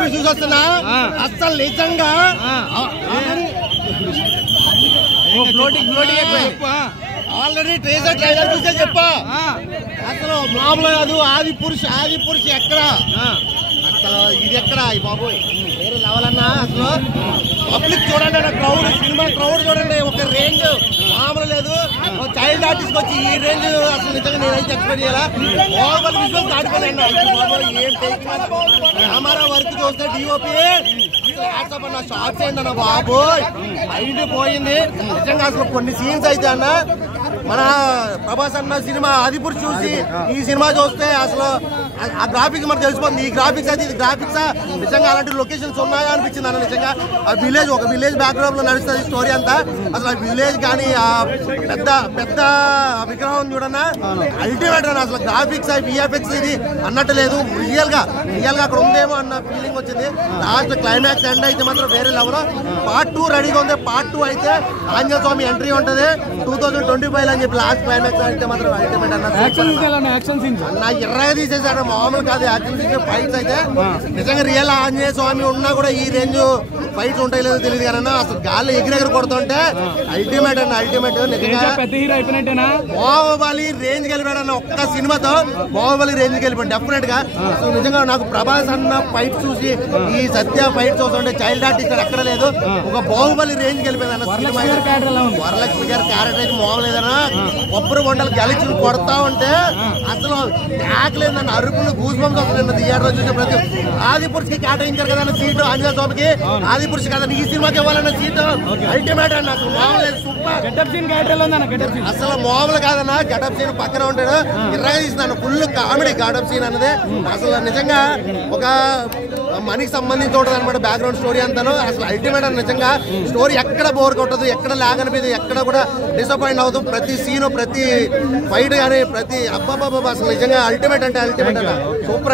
Movie చూసి వస్తున్నా అసలు నిజంగా ఆల్రెడీ ట్రైలర్ చూసే చెప్పా అసలు మామూలు కాదు. ఆది పురుష్ ఎక్కడ అసలు ఇది ఎక్కడ బాబోయ్ వేరే లెవెల్ అన్నా. అసలు పబ్లిక్ చూడండి, క్రౌడ్ సినిమా క్రౌడ్ చూడండి, ఒక రేంజ్ మామూలు లేదు. చైల్డ్ ఆర్టిస్ట్ వచ్చి ఈ రేంజ్ అసలు నిజంగా నేనైతే ఎక్స్పెక్ట్ చేయాలా. ఓవర్ విజువల్స్ దాటిపోయాను. ఏం కెమెరా వర్క్ చూస్తే డిఓపి షార్ట్స్ ఏంటి అన్న బాబోయ్ మైండ్ పోయింది నిజంగా. అసలు కొన్ని సీన్స్ అయితే అన్న మన ప్రభాస్ అన్న సినిమా ఆదిపురుష్ చూసి ఈ సినిమా చూస్తే అసలు ఆ గ్రాఫిక్స్ మనకు తెలిసిపోతుంది. ఈ గ్రాఫిక్స్ అయితే ఇది గ్రాఫిక్స్ నిజంగా అలాంటి లొకేషన్స్ ఉన్నాయా అనిపించింది అన్న. నిజంగా ఆ విలేజ్ ఒక విలేజ్ బ్యాక్గ్రౌండ్ లో నడుస్తుంది స్టోరీ అంతా. అసలు ఆ విలేజ్ కానీ ఆ పెద్ద పెద్ద విగ్రహం చూడన్నా అల్టిమేట్ అన్న. అసలు గ్రాఫిక్స్ విఎఫ్ఎక్స్ ఇది అన్నట్టు లేదు, రియల్ గా అక్కడ ఉందేమో అన్న ఫీలింగ్ వచ్చింది. లాస్ట్ క్లైమాక్స్ ఎండ్ అయితే మాత్రం వేరే లెవెల్. పార్ట్ 2 రెడీగా ఉంది. పార్ట్ 2 అయితే ఆంజనేయ స్వామి ఎంట్రీ ఉంటది 2025 అని చెప్పి లాస్ట్ క్లైమాక్స్ అయితే మాత్రం అల్టిమేట్ అన్న. ఎర్రగా తీసేసాడు, మామూలు కాదు యాక్షన్ సీన్స్. ఫైట్స్ అయితే నిజంగా రియల్ ఆంజనేయ స్వామి ఉన్నా కూడా ఈ రేంజ్ ఫైట్స్ ఉంటాయి లేదో తెలియదు కానీ అసలు గాల్లో ఎగిరెగిరి కొడుతుంటే అల్టిమేట్ అన్న. అల్టిమేట్ నిజంగా బాహుబలి రేంజ్ గెలిపాడు అన్న. ఒక్క సినిమాతో బాహుబలి రేంజ్ గెలిపాడు డెఫినెట్ గా. నిజంగా నాకు ప్రభాస్ అన్న ఫైట్ చూసి ఈ సత్య ఫైట్ చూస్తుంటే చైల్డ్ ఆర్టిస్ట్ ఎక్కడ లేదు, ఒక బాహుబలి రేంజ్ గెలిపోయింది అన్న. సినిమా వరలక్ష్మి గారి క్యారెక్టర్ అయితే మామూలు లేదన్నా. కొబ్బరి బొండలు గెలిచి కొడతా ఉంటే అసలు ట్యాక్ లేదన్న. అరుపులు గూస్ బంప్స్ వస్తున్నాయి థియేటర్ చూసే ప్రతి. ఆదిపురుషుకి కేటాయించారు కదన్న సీటు ఆంజనేయ స్వామికి. ఆదిపురుషు కదండి ఈ సినిమాకి ఇవ్వాలన్న సీటు అల్టిమేట్ అన్న. అసలు మామూలు లేదు, సూపర్. అసలు మామూలు కాదన్న. గెటప్ సీన్ పక్కన ఉంటాడు, ఎర్రగా తీసినాను. ఫుల్ కామెడీ గెటప్ సీన్ అన్నది. అసలు నిజంగా ఒక మనీకి సంబంధించి ఉంటుంది అనమాట బ్యాక్గ్రౌండ్ స్టోరీ అంతాను. అసలు అల్టిమేట్ అని. నిజంగా స్టోరీ ఎక్కడ బోర్ కొట్టదు, ఎక్కడ లాగ్ అనిపించదు, ఎక్కడ కూడా డిసప్పాయింట్ అవుతుంది. ప్రతి సీను ప్రతి ఫైట్ కానీ ప్రతి అబ్బాబాబా అసలు నిజంగా అల్టిమేట్ అంటే అల్టిమేట్ అన్న. సూపర్.